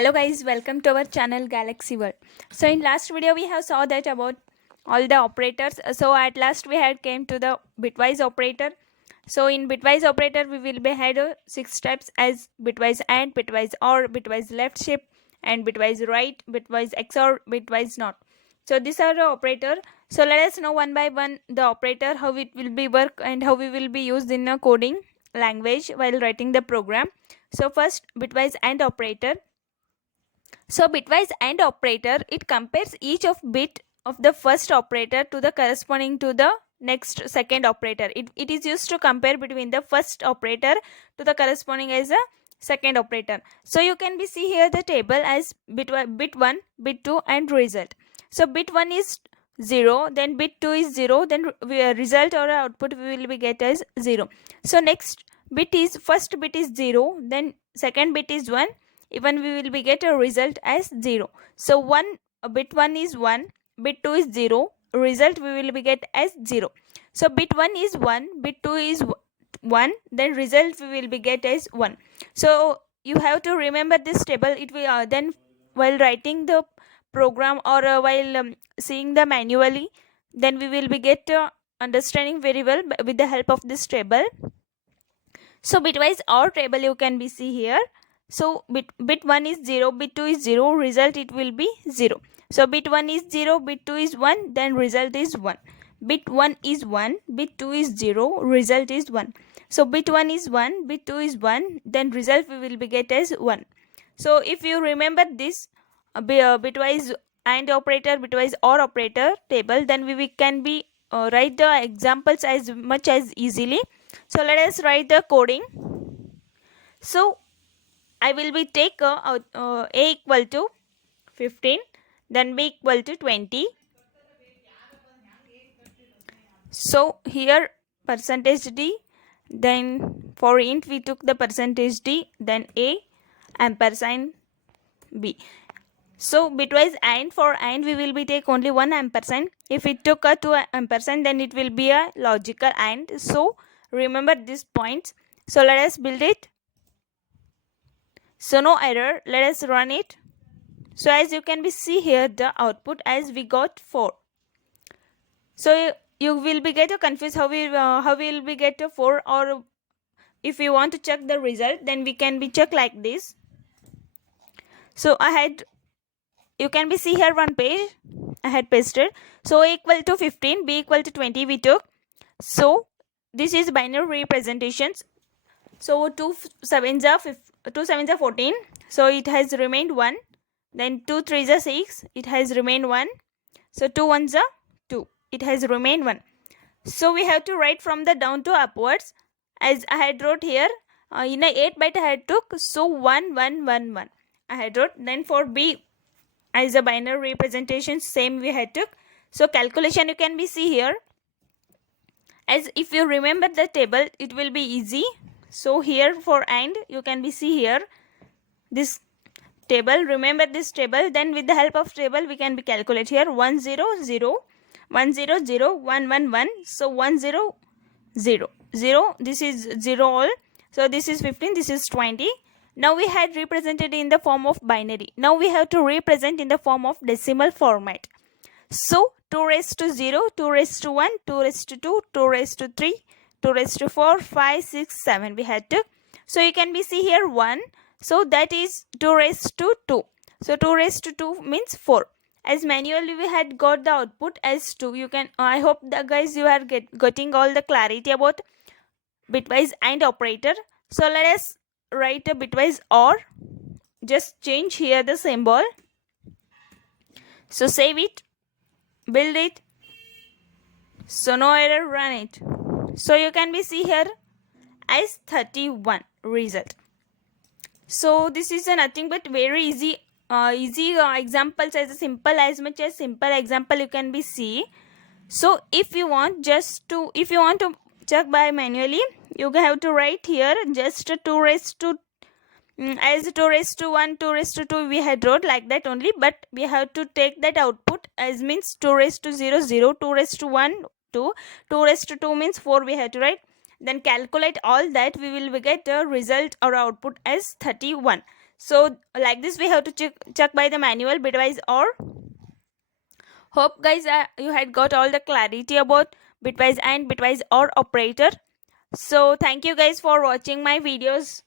Hello guys, welcome to our channel Galaxy World. So in last video we have saw that about all the operators. So at last we had came to the bitwise operator. So in bitwise operator we will be had 6 steps as bitwise AND, bitwise OR, bitwise left shift and bitwise right, bitwise XOR, bitwise NOT. So these are the operator. So let us know one by one the operator, how it will be work and how we will be used in a coding language while writing the program. So first bitwise AND operator. So bitwise AND operator, it compares each of bit of the first operator to the corresponding to the next second operator. It is used to compare between the first operator to the corresponding as a second operator. So you can be see here the table as bit 1, bit 2 and result. So bit 1 is 0, then bit 2 is 0, then result or output we will be get as 0. So next bit is first bit is 0, then second bit is 1, even we will be get a result as 0. So bit 1 is 1, bit 2 is 0, result we will be get as 0. So bit 1 is 1, bit 2 is 1, then result we will be get as 1. So you have to remember this table. It will then while writing the program or while seeing the manually, then we will be get understanding very well with the help of this table. So bitwise OR table you can be see here. So bit 1 is 0, bit 2 is 0, result it will be 0. So bit 1 is 0, bit 2 is 1, then result is 1. Bit 1 is 1, bit 2 is 0, result is 1. So bit 1 is 1, bit 2 is 1, then result we will be get as 1. So if you remember this bitwise AND operator, bitwise OR operator table, then we can be write the examples as much as easily. So let us write the coding. So I will be take A equal to 15, then B equal to 20. So here percentage D, then for int we took the percentage D, then A, ampersand B. So bitwise AND, for AND we will be take only one ampersand. If it took a 2 ampersand, then it will be a logical AND. So remember these points. So let us build it. So no error, let us run it. So as you can be see here the output as we got 4. So you will be get confused how we will be get 4, or if you want to check the result, then we can be check like this. So you can be see here one page I had pasted. So A equal to 15, B equal to 20 we took. So this is binary representations. So 2 7s are 14. So it has remained 1. Then 2 3s are 6. It has remained 1. So 2 1s are 2. It has remained 1. So we have to write from the down to upwards. As I had wrote here, in a 8 byte I had took. So 1 1 1 1 I had wrote. Then for B as a binary representation, same we had took. So calculation you can be see here. As if you remember the table, it will be easy. So here for AND you can be see here this table. Remember this table, then with the help of table we can be calculate here 1 0 0 1 0 0 1 1 1. So 1 0 0 0, this is 0 all. So this is 15, this is 20. Now we had represented in the form of binary. Now we have to represent in the form of decimal format. So 2 raised to 0, 2 raised to 1, 2 raised to 2, 2 raised to 3, 2 raised to 4, 5, 6, 7 we had to. So you can be see here 1. So that is 2 raised to 2. So 2 raised to 2 means 4. As manually we had got the output as 2. You can, I hope that guys you are getting all the clarity about bitwise AND operator. So let us write a bitwise OR. Just change here the symbol. So save it, build it. So no error, run it. So you can be see here as 31 result. So this is nothing but very easy examples, as simple as much as simple example you can be see. So if you want to check by manually, you have to write here just 2 raised to as 2 raised to 1, 2 raised to 2 we had wrote like that only, but we have to take that output as means 2 raised to 0 0, 2 raised to 1 2, 2 raised to 2 means 4 we have to write. Then calculate all that, we will get the result or output as 31. So like this we have to check by the manual bitwise OR. Hope guys you had got all the clarity about bitwise and bitwise OR operator. So thank you guys for watching my videos.